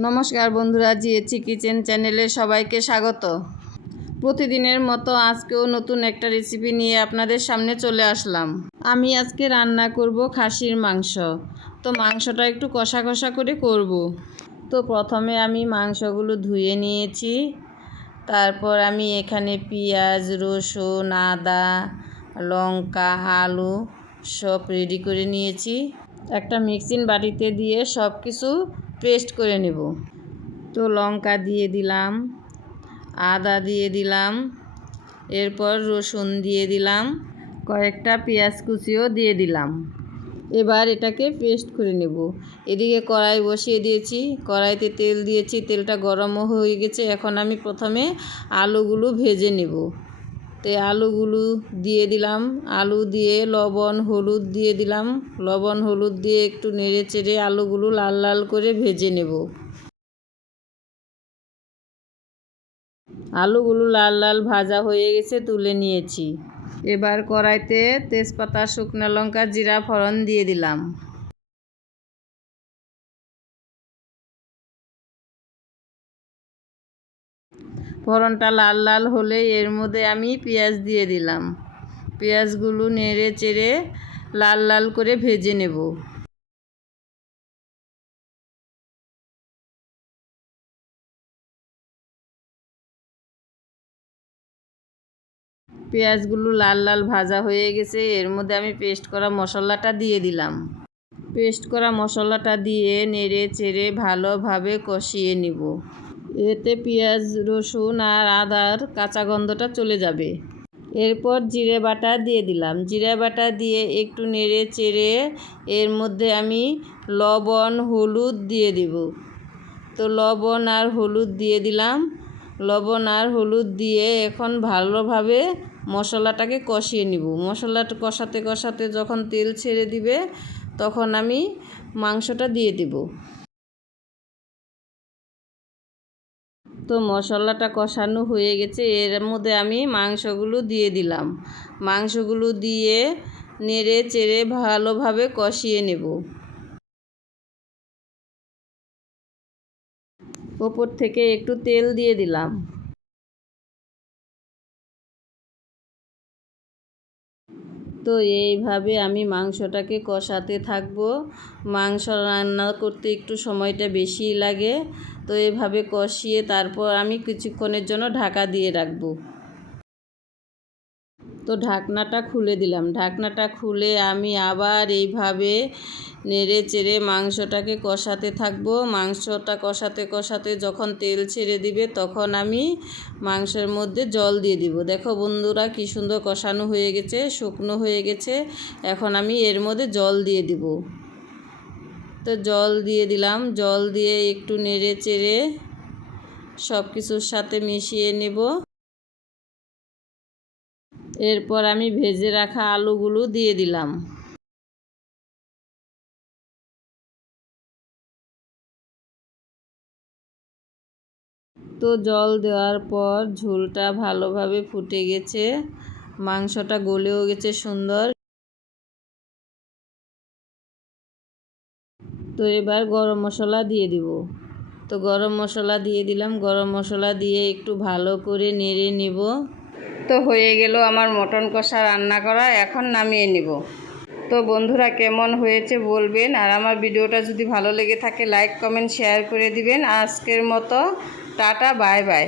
নমস্কার বন্ধুরা জিএচি কিচেন চ্যানেলে সবাইকে স্বাগত। প্রতিদিনের মতো আজকেও নতুন একটা রেসিপি নিয়ে আপনাদের সামনে চলে আসলাম। আমি আজকে রান্না করব খাসির মাংস। তো মাংসটা একটু কষা কষা করে করব। তো প্রথমে আমি মাংসগুলো ধুয়ে নিয়েছি। তারপর আমি এখানে পেঁয়াজ, রসুন, আদা, লঙ্কা, আলু সব রেডি করে নিয়েছি। একটা মিক্সিং বাটিতে দিয়ে সব কিছু পেস্ট করে নেব। তো লঙ্কা দিয়ে দিলাম, আদা দিয়ে দিলাম, এরপর রসুন দিয়ে দিলাম, কয়েকটা পেঁয়াজ কুচিও দিয়ে দিলাম। এবার এটাকে পেস্ট করে নেব। এদিকে কড়াই বসিয়ে দিয়েছি, কড়াইতে তেল দিয়েছি, তেলটা গরমও হয়ে গেছে। এখন আমি প্রথমে আলুগুলো ভেজে নেব। তো আলুগুলো দিয়ে দিলাম। আলু দিয়ে লবণ, হলুদ দিয়ে দিলাম। লবণ, হলুদ দিয়ে একটু নেড়ে চেড়ে আলুগুলো লাল লাল করে ভেজে নেব। আলুগুলো লাল লাল ভাজা হয়ে গেছে, তুলে নিয়েছি। এবার কড়াইতে তেজপাতা, শুকনো লঙ্কা, জিরা, ফোড়ন দিয়ে দিলাম। ফোড়নটা লাল লাল হলে এর মধ্যে আমি পেঁয়াজ দিয়ে দিলাম। পেঁয়াজগুলো নেড়ে চেড়ে লাল লাল করে ভেজে নেব। পেঁয়াজগুলো লাল লাল ভাজা হয়ে গেছে, এর মধ্যে আমি পেস্ট করা মশলাটা দিয়ে দিলাম। পেস্ট করা মশলাটা দিয়ে নেড়ে চেড়ে ভালোভাবে কষিয়ে নিব। এতে পেঁয়াজ, রসুন আর আদার কাঁচা গন্ধটা চলে যাবে। এরপর জিরে বাটা দিয়ে দিলাম। জিরে বাটা দিয়ে একটু নেড়ে চেড়ে এর মধ্যে আমি লবণ, হলুদ দিয়ে দিব। তো লবণ আর হলুদ দিয়ে দিলাম। লবণ আর হলুদ দিয়ে এখন ভালোভাবে মশলাটাকে কষিয়ে নিব। মশলাটা কষাতে কষাতে যখন তেল ছেড়ে দিবে, তখন আমি মাংসটা দিয়ে দিব। তো মশলাটা কষানো হয়ে গেছে। এর মধ্যে আমি মাংসগুলো দিয়ে দিলাম। মাংসগুলো দিয়ে নেড়ে চেড়ে ভালোভাবে কষিয়ে নেব। ওপর থেকে একটু তেল দিয়ে দিলাম। তো এইভাবে আমি মাংসটাকে কষাতে থাকব। মাংস রান্না করতে একটু সময়টা বেশি লাগে। তো এভাবে কষিয়ে তারপর আমি কিছুক্ষণের জন্য ঢাকা দিয়ে রাখব। তো ঢাকনাটা খুলে দিলাম। ঢাকনাটা খুলে আমি আবার এইভাবে নেড়ে চেড়ে মাংসটাকে কষাতে থাকব। মাংসটা কষাতে কষাতে যখন তেল ছেড়ে দিবে তখন আমি মাংসের মধ্যে জল দিয়ে দিব। দেখো বন্ধুরা কি সুন্দর কষানো হয়ে গেছে, শুকনো হয়ে গেছে। এখন আমি এর মধ্যে জল দিয়ে দিব। তো জল দিয়ে দিলাম। জল দিয়ে একটু নেড়ে চেড়ে সব কিছুর সাথে মিশিয়ে নেব। এরপর আমি ভেজে রাখা আলুগুলো দিয়ে দিলাম। তো জল দেওয়ার পর ঝোলটা ভালোভাবে ফুটে গেছে, মাংসটা গলেও গেছে সুন্দর। তো এবার গরম মশলা দিয়ে দিব। তো গরম মশলা দিয়ে দিলাম, গরম মশলা দিয়ে একটু ভালো করে নেড়ে নেব। তো হয়ে গেল আমার মটন কষা রান্না করা, এখন নামিয়ে নিব। তো বন্ধুরা কেমন হয়েছে বলবেন, আর আমার ভিডিওটা যদি ভালো লেগে থাকে, লাইক, কমেন্ট, শেয়ার করে দিবেন। আজকের মতো, টাটা, বাই বাই।